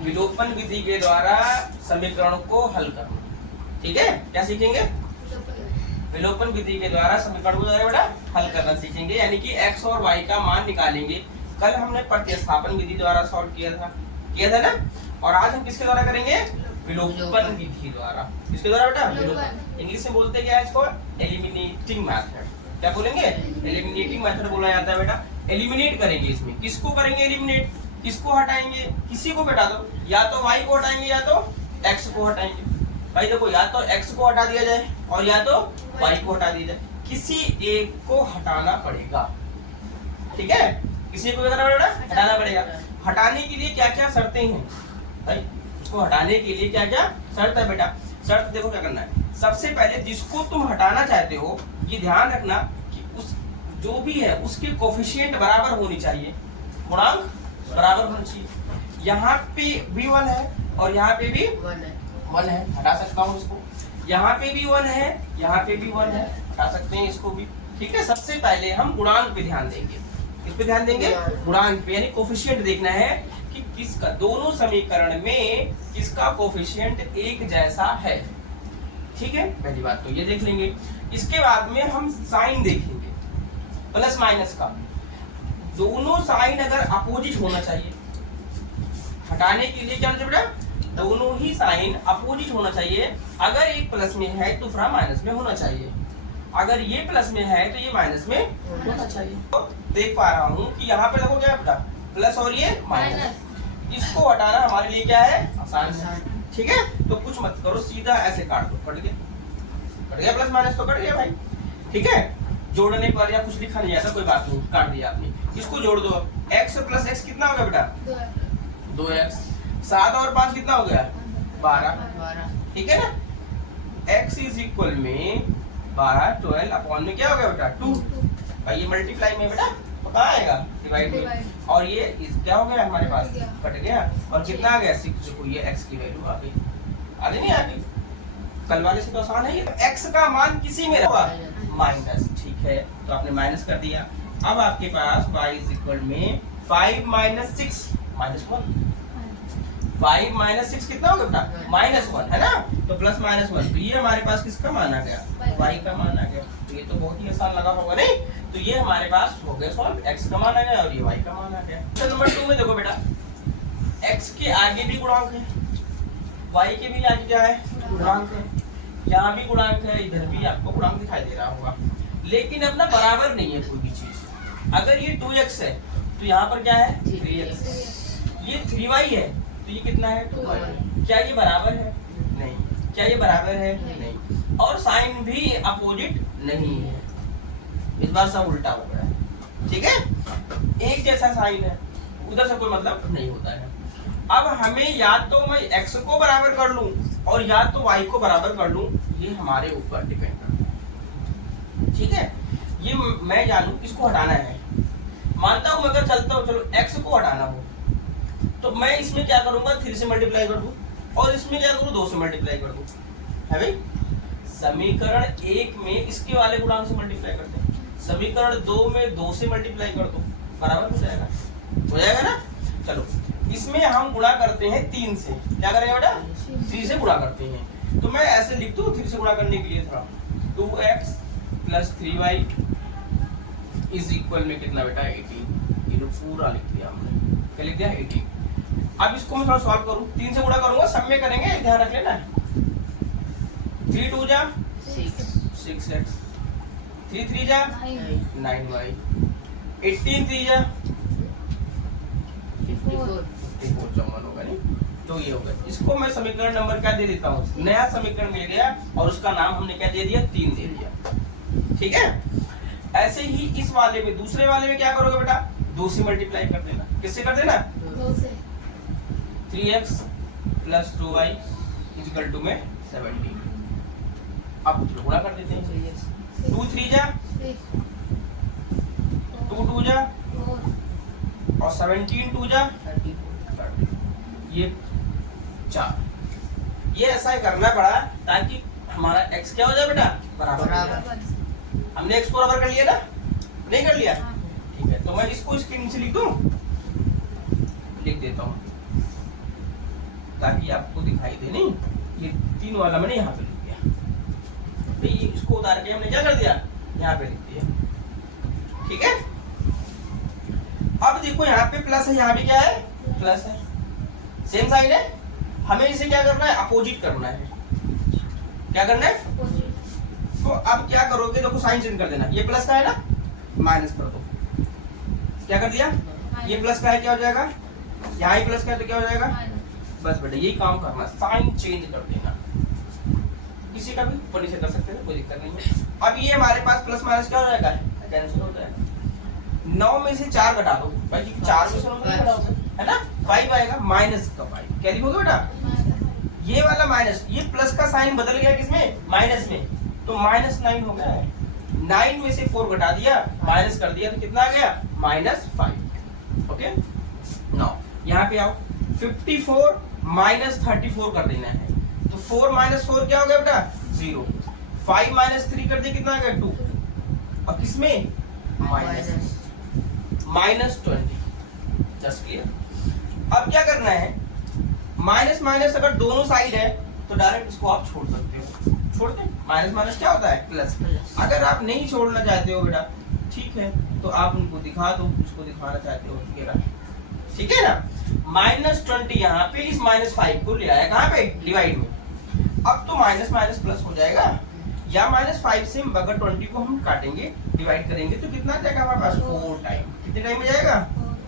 विलोपन विधि के द्वारा समीकरण को हल करना। ठीक है, क्या सीखेंगे? विलोपन विधि के द्वारा समीकरण को बेटा हल करना सीखेंगे, यानी कि x और y का मान निकालेंगे। कल हमने प्रतिस्थापन विधि द्वारा सॉल्व किया था ना, और आज हम किसके द्वारा करेंगे? विलोपन विधि द्वारा। किसके द्वारा बेटा? विलोपन। इंग्लिश में बोलते क्या है इसको? Eliminating method. क्या बोलेंगे? एलिमिनेटिंग मेथड बोला जाता है बेटा। एलिमिनेट करेंगे इसमें, किसको करेंगे एलिमिनेट? किसको हटाएंगे? किसी को बेटा दो, या तो y को हटाएंगे या तो x को हटाएंगे। भाई देखो, या तो x को हटा दिया जाए और या तो y को हटा दिया जाए, किसी एक को हटाना पड़ेगा। ठीक है, किसी को हटाना पड़ेगा। हटाने के लिए क्या क्या शर्तें हैं भाई? उसको हटाने के लिए क्या क्या शर्त है बेटा? शर्त देखो क्या करना है। सबसे पहले जिसको तुम हटाना चाहते हो, ये ध्यान रखना कि उस जो भी है उसके कोफिशिएंट बराबर होनी चाहिए, गुणांक बराबर होना चाहिए। यहाँ पे भी 1 है और यहाँ पे भी 1 है, हटा सकता हूँ इसको। यहाँ पे भी 1 है, यहाँ पे भी 1 है, हटा सकते हैं इसको भी। ठीक है, सबसे पहले हम गुणांक पे ध्यान देंगे। किस पे ध्यान देंगे? गुणांक पे, यानी कोफिशिएंट देखना है कि किसका, दोनों समीकरण में किसका कोफिशिएंट एक जैसा है। ठीक है, पहली बात तो ये देख लेंगे। इसके बाद में हम साइन देखेंगे, प्लस माइनस का। दोनों साइन अगर अपोजिट होना चाहिए, हटाने के लिए क्या बेटा? दोनों ही साइन अपोजिट होना चाहिए। अगर एक प्लस में है तो दूसरा माइनस में होना चाहिए, अगर ये प्लस में है तो ये माइनस में होना चाहिए। तो देख पा रहा हूँ कि यहाँ पे देखो क्या है बेटा? प्लस और ये माइनस। इसको हटाना हमारे लिए क्या है? आसान है। ठीक है, तो कुछ मत करो, सीधा ऐसे काट दो। कट गया प्लस माइनस तो कट गया भाई। ठीक है, जोड़ने पर या कुछ लिखा नहीं जाता, कोई बात नहीं, काट दिया आपने। इसको जोड़ दो। x प्लस x कितना हो गया बेटा? 2x। 7 और 5 कितना हो गया? 12। ठीक है ना, x इज इक्वल में 12, 12 अपॉन में क्या हो गया बेटा? 2। भाई ये मल्टीप्लाई में बेटा तो कहाँ आएगा? डिवाइड में। और ये क्या हो गया हमारे पास? कट गया। और कितना आ गया? 6। देखो ये x की वैल्यू आ गई। आगे नहीं आ गई? कल वाले से तो आसान है ये। x का मान किसी में होगा? माइनस। ठीक है, तो आपने माइनस कर दिया। अब आपके पास y इज इक्वल में 5 माइनस 6 माइनस 1। 5 माइनस 6 कितना होगा बेटा? माइनस 1 है ना, तो प्लस माइनस 1। तो ये हमारे पास किसका मान आ गया? y का मान आ गया। तो ये तो बहुत ही आसान लगा होगा नहीं? तो ये हमारे पास हो गया सॉल्व। x का मान आ गया और ये y का मान आ गया। क्वेश्चन नंबर 2 में देखो बेटा, x के आगे भी गुणांक है, y के भी आगे क्या है? गुणांक है। यहाँ भी गुणांक है, इधर भी आपको गुणांक दिखाई दे रहा होगा, लेकिन अपना बराबर नहीं है कोई भी चीज। अगर ये 2x है तो यहाँ पर क्या है? 3x। ये 3y है तो ये कितना है? 2y। क्या ये बराबर है? नहीं। क्या ये बराबर है? नहीं। और साइन भी अपोजिट नहीं है, इस बार सब उल्टा हो गया है। ठीक है, एक जैसा साइन है, उधर से कोई मतलब नहीं होता है। अब हमें या तो मैं x को बराबर कर लूं और या तो y को बराबर कर लूं, ये हमारे ऊपर डिपेंड करता है। ठीक है, ये मैं जानूं किसको हटाना है। मानता हूं अगर चलता हूं, चलो x को हटाना हो तो मैं इसमें क्या करूंगा? 3 से मल्टीप्लाई कर दूं और इसमें क्या करूं? 2 से मल्टीप्लाई कर दूं, है भाई। समीकरण 1 में इसके वाले गुणांक से मल्टीप्लाई करते हैं, समीकरण 2 में 2 से मल्टीप्लाई कर दो, बराबर हो जाएगा ना। चलो इसमें हम गुणा करते हैं 3 से। क्या करेंगे बेटा? 3 से गुणा करते हैं। तो मैं ऐसे लिख दूं 3 से गुणा करने के लिए थोड़ा, 2x plus 3y is equal में कितना बेटा? 18। ये पूरा लिख दिया हमने। क्या लिख दिया? 18। अब इसको मैं थोड़ा सॉल्व करूं, 3 से गुणा करूंगा, सब में करेंगे, ध्यान रख लेना। 3 2 जा 6x, 3 3 जा 9y, 18 3 जा 54 54 होगा नहीं, तो ये होगा। इसको मैं समीकरण नंबर क्या दे देता हूँ? नया समीकरण मिल गया और उसका नाम हमने क्या दे दिया? 3 दे दिया। ठीक है, ऐसे ही इस वाले में, दूसरे वाले में क्या करोगे बेटा? 2 से मल्टीप्लाई कर देना। किससे कर देना? 2 से। 3x plus 2y equal to में 17। अब गुणा कर देते हैं। 2 3 जा 2 2 जा और 17 2 जा 30। ये 4। ये ऐसा ही करना पड़ा ताकि हमारा x क्या हो जाए बेटा? बराबर। हमने x को बराबर कर लिया ना? नहीं कर लिया? ठीक है, तो मैं इसको इसके नीचे लिख दूं, लिख देता हूं। ताकि आपको दिखाई दे। नहीं, ये 3 वाला मैंने यहाँ पे लिख दिया भाई, इसको उतार के हमने क्या कर दिया, यहाँ पे लिख दिया। ठीक है, अब देखो यहाँ पे प्लस है, यहाँ भी क्या है, प्लस है, सेम साइन है। हमें इसे क्या करना है, अपोजिट करना है। क्या करना है, तो अब क्या करोगे, देखो साइन चेंज कर देना, ये प्लस का है ना, माइनस कर दो। क्या कर दिया, ये प्लस का है, क्या हो जाएगा, यहाँ ही प्लस का है तो क्या हो जाएगा, बस बेटा यही काम करना, साइन चेंज कर देना। किसी का भी ऊपर नीचे कर सकते हैं, कोई दिक्कत नहीं है। अब ये हमारे पास प्लस माइनस क्या हो जाएगा, कैंसिल हो जाएगा। 9 में से 4 घटा दो भाई, 4 में से 9 घटाओगे है ना, 5 आएगा, माइनस का 5। क्या लिखोगे बेटा, ये वाला माइनस, ये प्लस का साइन बदल गया किसमें, माइनस में, तो -9 हो गया है। 9 में से 4 घटा दिया, माइनस कर दिया, तो कितना आ गया, -5। ओके, नाउ यहाँ पे आओ, 54 - 34 कर देना है, तो 4 - 4 क्या हो गया बेटा, 0। 5 - 3 कर दिया, कितना आ गया, 2, और किसमें, -20। Just clear. अब क्या करना है, माइनस माइनस अगर दोनों साइड है तो डायरेक्ट इसको आप छोड़ सकते हो। छोड़ दे, माइनस माइनस क्या होता है, प्लस। अगर आप नहीं छोड़ना चाहते हो बेटा, ठीक है, तो आप उनको दिखा दो, उसको दिखाना चाहते हो, ठीक है ना। -20 यहाँ पे इस -5 को ले आया कहाँ पे, डिवाइड में। अब तो माइनस माइनस प्लस हो जाएगा, या -5 से अगर 20 को हम काटेंगे, डिवाइड करेंगे, तो कितना जाएगा हमारे पास, 4 टाइम। कितने टाइम में जाएगा,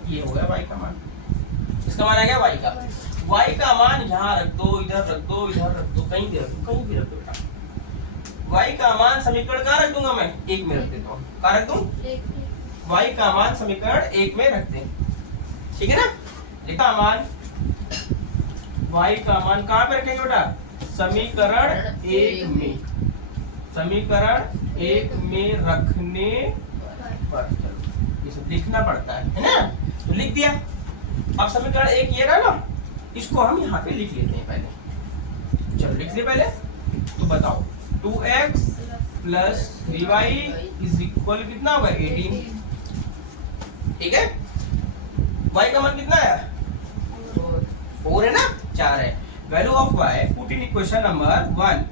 ये हो गया y का मान। इसका मान आ गया y का। y का मान यहाँ रख दो, इधर रख दो, इधर रख दो, कहीं भी रख दो, कहीं भी रख दो बेटा। y का मान समीकरण कहाँ रख दूंगा मैं, 1 में रख देता हूँ। कहाँ रख दूं, y का मान समीकरण 1 में रख दें, ठीक है ना। लिखा मान, y का मान कहाँ पे रखेंगे बेटा, समीकरण 1 में। समीकरण 1 में रखने पर, चलो ये सब लिखना पड़ता है ना, तो लिख दिया। अब समीकरण 1 ये रहा ना, इसको हम यहाँ पे लिख लेते हैं पहले। चलो लिख ले पहले, तो बताओ 2x + 3y = कितना होगा, 18। ठीक है, y का मान कितना है, 4 है ना, 4 है। Value of y put in equation number 1,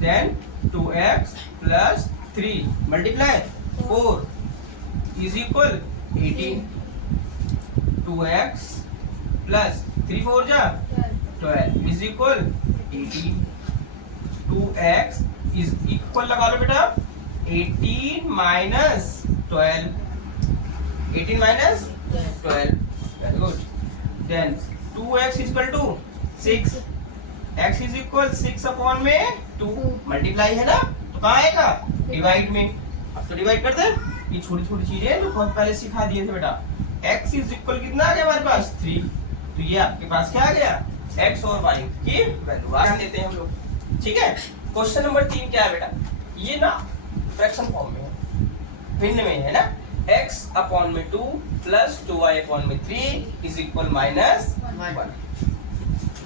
then 2x + 3 multiply 4 = 18। 2x + 3 4 जा 12 = 18। 2x इज इक्वल लगा लो बेटा 18 - 12। 18 - 12, very good. Then 2x = 6, x = 6/2 multiply है ना, तो कहाँ आएगा, डिवाइड में। अब तो डिवाइड कर दे, ये छोटी छोटी चीजें जो बहुत पहले सिखा दिए थे बेटा। x = कितना आ गया हमारे पास, 3, तो ये आपके पास क्या आ गया, x और y की वैल्यू आ देते हैं हम लोग। ठीक है, क्वेश्चन नंबर 3 क्या है बेटा, ये ना फ्रैक्शन फॉर्म में है, भिन्न में है ना। x/2 + 2y/3 = -1।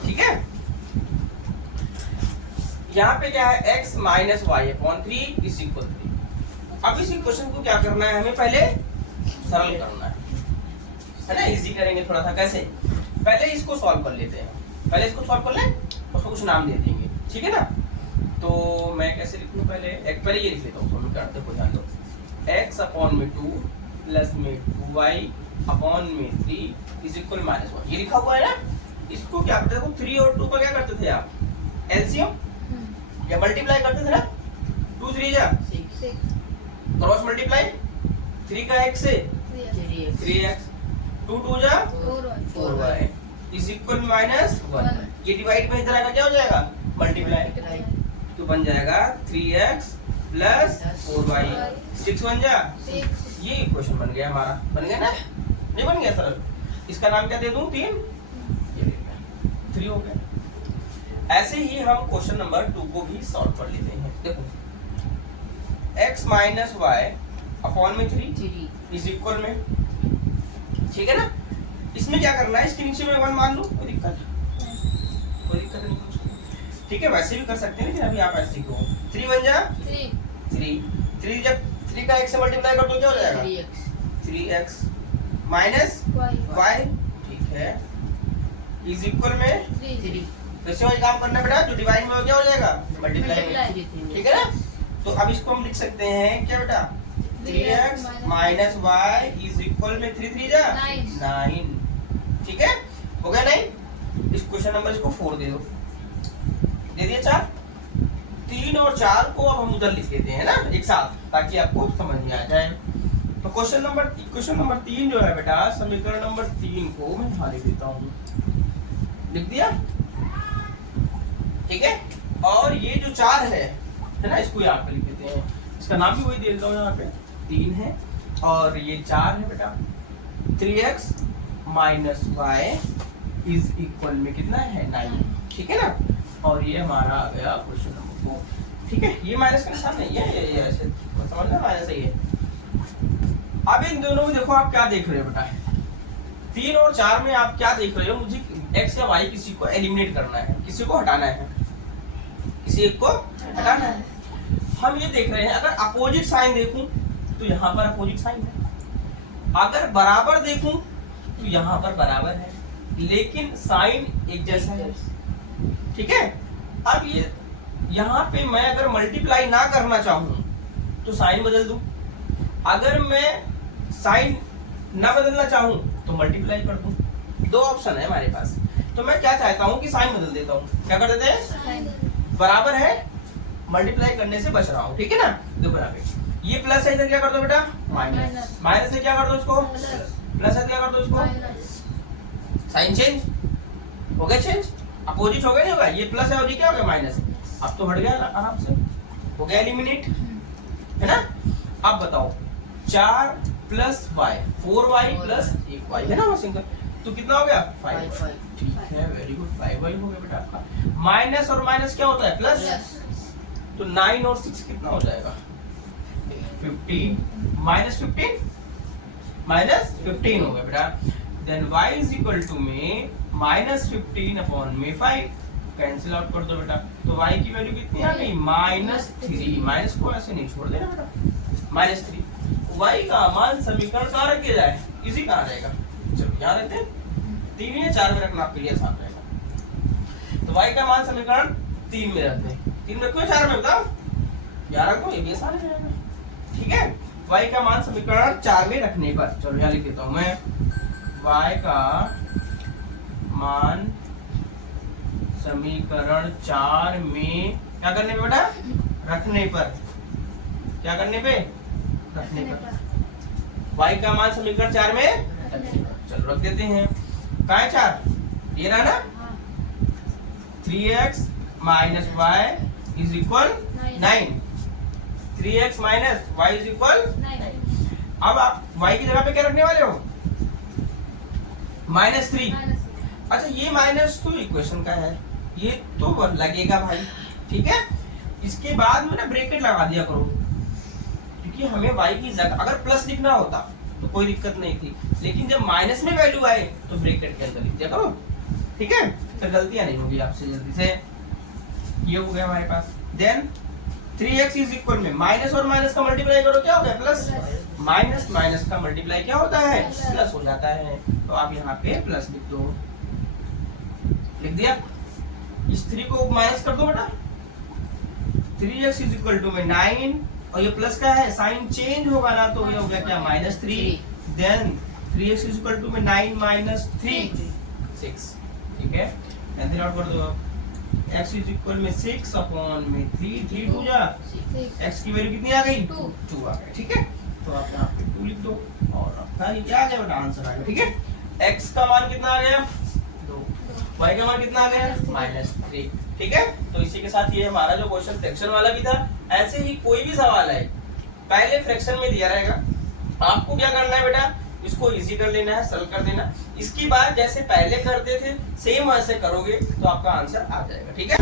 ठीक है, यहाँ पे क्या है, x - y/3 = 3। अब इसी क्वेश्चन को क्या करना है, हमें पहले सरल करना है ना, इजी करेंगे थोड़ा सा। कैसे, पहले इसको सॉल्व कर लेते हैं, पहले इसको सॉल्व कर लें, उसको कुछ नाम दे देंगे, ठीक है ना। तो मैं कैसे लिख लूं, पहले ये लिख लेता हूँ, समीकरण देखो ध्यान दो। x/2 + 2y/3 = -1, ये लिखा हुआ है ना। इसको क्या करते थे, 3 और 2 का क्या करते थे आप, एलसीएम या मल्टीप्लाई करते थे ना। 2 3 जा 6, क्रॉस मल्टीप्लाई 3 का x से 3x, 2 2 जा 4y = -1। ये डिवाइड में इधर आएगा, क्या हो जाएगा, मल्टीप्लाई, तो बन जाएगा 3x + 4y, 6 1 जा 6। ये इक्वेशन बन गया हमारा, बन गया ना, नहीं बन गया सरल। इसका नाम क्या दे दूं, 3, ये 3 हो गया। ऐसे ही हम क्वेश्चन नंबर 2 को भी सॉल्व कर लेते हैं। देखो x - y/3 इस इक्वल में, ठीक है ना। इसमें क्या करना है, इसके नीचे में 1 मान लो, कोई दिक्कत नहीं। ठीक है, वैसे भी कर सकते हैं, लेकिन अभी आप ऐसे को 3 1 जा 3 जब 3 का x से मल्टीप्लाई कर दो क्या हो जाएगा, 3x - y, ठीक है, इज इक्वल में 3 वैसे वही काम करना बेटा, जो डिवाइड में हो क्या हो जाएगा मल्टीप्लाई में, ठीक है ना। तो अब इसको हम लिख सकते हैं क्या बेटा, 3x minus y is equal में 3 3 जा 9, ठीक है, हो गया 9। इस क्वेश्चन नंबर इसको 4 दे दो, दे दिया 4, 3 और 4 को अब हम उधर लिख देते हैं ना एक साथ, ताकि आपको समझ में आ जाए। तो क्वेश्चन नंबर 3 जो है बेटा, समीकरण नंबर 3 को मैं यहाँ लिख देता हूँ, लिख दिया, ठीक है। और ये जो 4 है ना, इसको यहाँ पे लिख देते हैं, इसका नाम भी वही दे देता हूँ, यहाँ पे 3 है और ये 4 है बेटा। 3x minus y is equal में कितना है 9, ठीक है ना। और ये हमारा आ गया क्वेश्चन नंबर 4, ठीक है। ये माइनस का निशान नहीं है, ये ऐसे समझना, माइनस ही है। अब इन दोनों में देखो आप क्या देख रहे हो बेटा, 3 और 4 में आप क्या देख रहे हो, मुझे x या y किसी को एलिमिनेट करना है, किसी को हटाना है, किसी एक को हटाना है। हम ये देख रहे हैं, अगर अपोजिट साइन देखूं तो यहाँ पर अपोजिट साइन है, अगर बराबर देखूं तो यहाँ पर बराबर है, लेकिन साइन एक जैसा है, ठीक है। अब ये यहाँ पे मैं अगर मल्टीप्लाई ना करना चाहूं तो साइन बदल दूं, अगर मैं साइन ना बदलना चाहूं तो मल्टीप्लाई कर दूं, दो ऑप्शन है हमारे पास। तो मैं क्या चाहता हूं कि साइन बदल देता हूं, क्या कर देते हैं, बराबर है, मल्टीप्लाई करने से बच रहा हूं, ठीक है ना। देखो यहाँ पे ये प्लस है, इधर क्या कर दो बेटा माइनस, माइनस से क्या कर दो इसको प्लस है, क्या कर दो इसको, साइन चेंज हो गया, चेंज अपोजिट हो गया, नहीं होगा, ये प्लस है और ये क्या हो गया माइनस, अब तो हट गया आराम से, हो गया एलिमिनेट, है ना। अब बताओ 4 plus Y 4y plus 1y है ना, वो सिंगल, तो कितना हो गया 5, ठीक है, वेरी गुड, 5y हो गया बेटा आपका। माइनस और माइनस क्या होता है प्लस, तो 9 और 6 कितना हो जाएगा 15, माइनस 15 हो गया बेटा। Then y is equal to में -15 अपॉन में 5, कैंसिल आउट कर दो बेटा, तो y की वैल्यू कितनी आ गई -3, माइनस को ऐसे नहीं छोड़ देना बेटा, -3। y का मान समीकरण कहाँ रख दिया जाए, इसी कहाँ जाएगा, चलो यहाँ रखते हैं, 3 या 4 में रखना आपके लिए आसान रहेगा। तो y का मान समीकरण 3 में रखते हैं, 3 में रखो या 4 में बताओ, यहाँ रखो, ये भी आसान रहेगा, ठीक है। y का मान समीकरण 4 में रखने पर, चलो यहाँ लिख देता हूँ मैं, y का मान समीकरण 4 में क्या करने पे बेटा, रखने पर, क्या करने पे, रखने पर, y का मान समीकरण 4 में रखने पर, चलो रख देते हैं, कहाँ है 4, ये रहा ना, 3x minus y is equal 9, 3x minus y is equal 9। अब आप y की जगह पे क्या रखने वाले हो, -3। अच्छा ये माइनस तो इक्वेशन का है, ये तो लगेगा भाई, ठीक है। इसके बाद में ना ब्रैकेट लगा दिया करो, क्योंकि हमें y की जगह अगर प्लस लिखना होता तो कोई दिक्कत नहीं थी, लेकिन जब माइनस में वैल्यू आए तो ब्रैकेट के अंदर लिख दिया करो, ठीक है, फिर गलतियां नहीं होगी आपसे जल्दी से। ये हो गया हमारे पास। देन 3x इज इक्वल में माइनस और माइनस का मल्टीप्लाई करो, क्या हो गया प्लस, माइनस माइनस का मल्टीप्लाई क्या होता है प्लस हो जाता है, तो आप यहाँ पे प्लस लिख दो, लिख दिया। इस 3 को माइनस कर दो बेटा, 3x इज इक्वल टू में 9 और ये प्लस का है, साइन चेंज होगा ना, तो ये हो गया क्या -3। Then 3x is equal to में 9 माइनस 3 6, ठीक है, कैंसिल आउट कर दो। x इज इक्वल में 6 अपॉन में 3, 3 2 जा, x की वैल्यू कितनी आ गई 2 आ गई, ठीक है। तो आप यहाँ पे 2 लिख दो और आपका ये क्या आ गया बेटा आंसर आ गया, ठीक है। x का मान कितना आ गया 2, y का मान कितना आ गया -3, ठीक है। तो इसी के साथ ये हमारा जो क्वेश्चन फ्रैक्शन वाला भी था, ऐसे ही कोई भी सवाल है पहले फ्रैक्शन में दिया रहेगा, आपको क्या करना है बेटा, इसको इजी कर लेना है, सरल कर देना, इसकी बात जैसे पहले करते थे सेम वैसे करोगे तो आपका आंसर आ जाएगा, ठीक है।